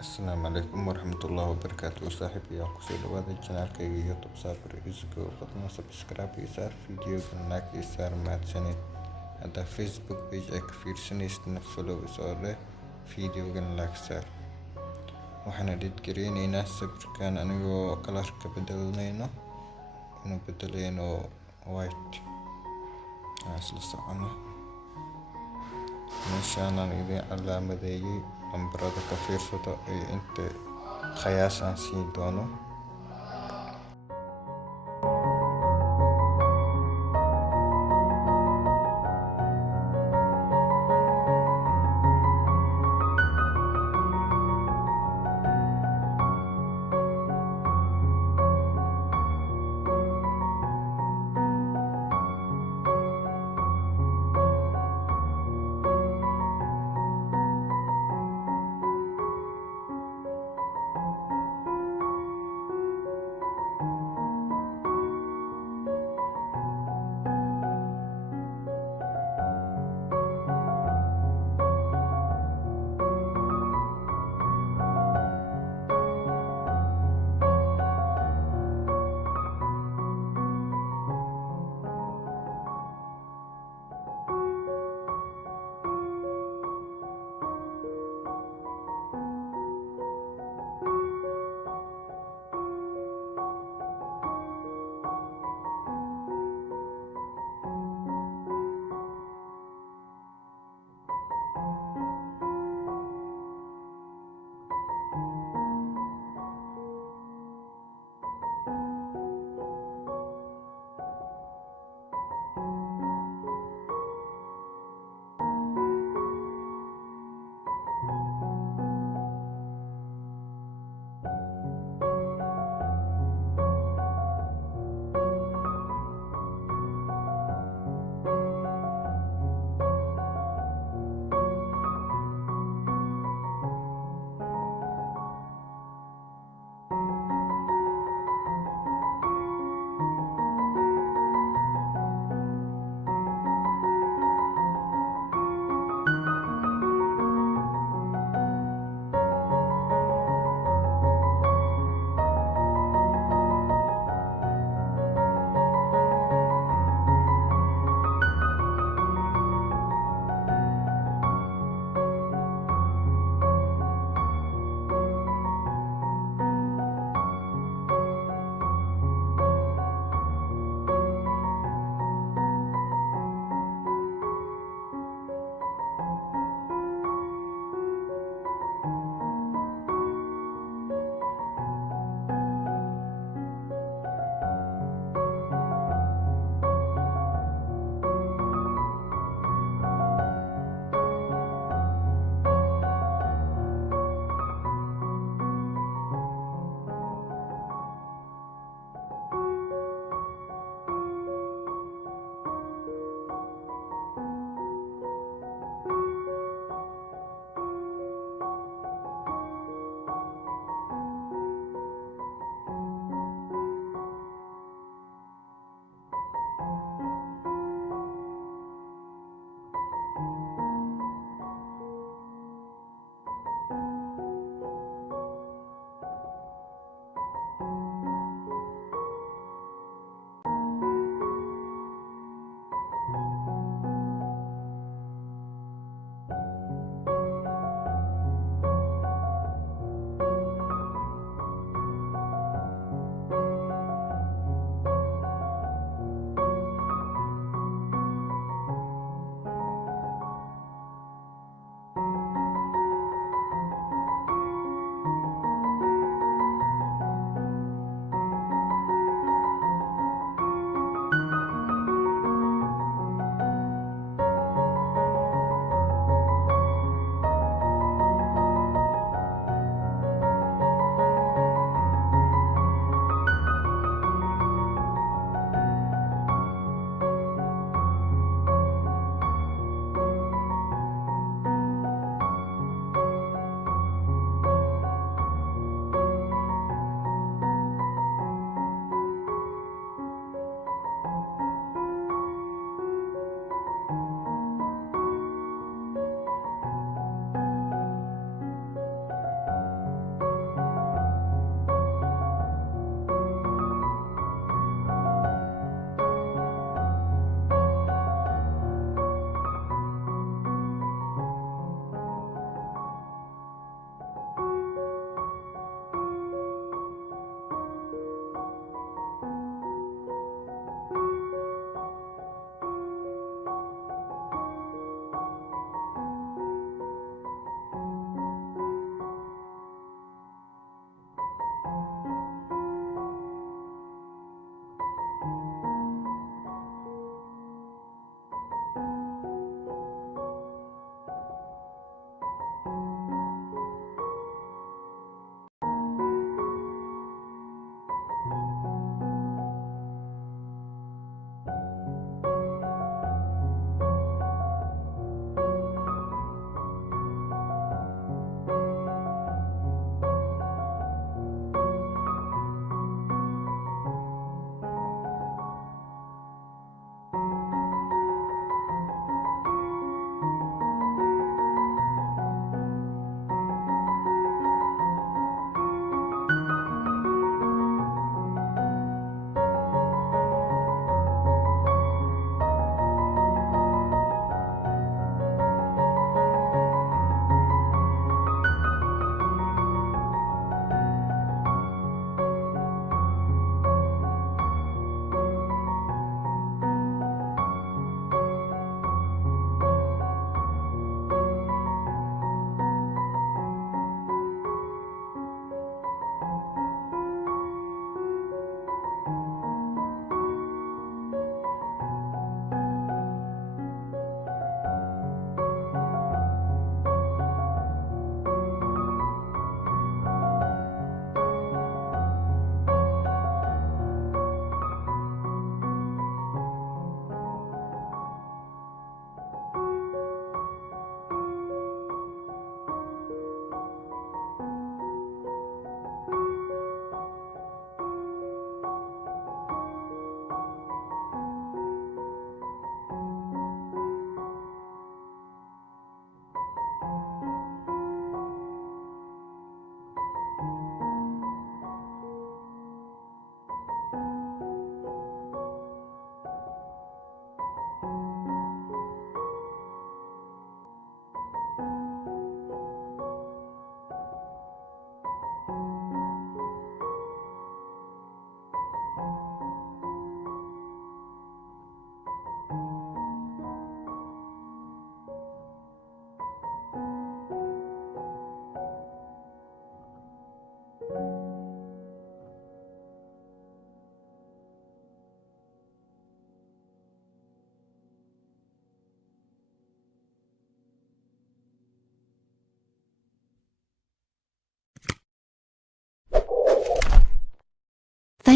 Asalaamu calaykum waraxmatullaahi wabarakaatu saaxiib iyo kusoo dhawaada janaalkayga youtube saabir isgo fadlan subscribe iyo saar videogan like iyo saar mahadsanid haddaa facebook page ay ka fiirsanaysidna follow isoo leh videogan like saar waxaana dhidgareyneynaa sawirkan anigoo kalarka bedelanayno inuu bedelayno white isla socono meeshaanaan idin calaamadeeyey lambarada ka fiirsado iyo inta qiyaas aan siin doono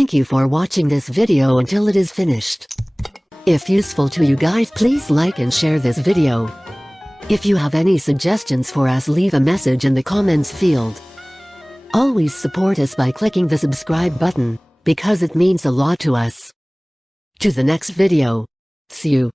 Thank you for watching this video until it is finished. If useful to you guys, please like and share this video. If you have any suggestions for us, leave a message in the comments field. Always support us by clicking the subscribe button, because it means a lot to us. To the next video. See you.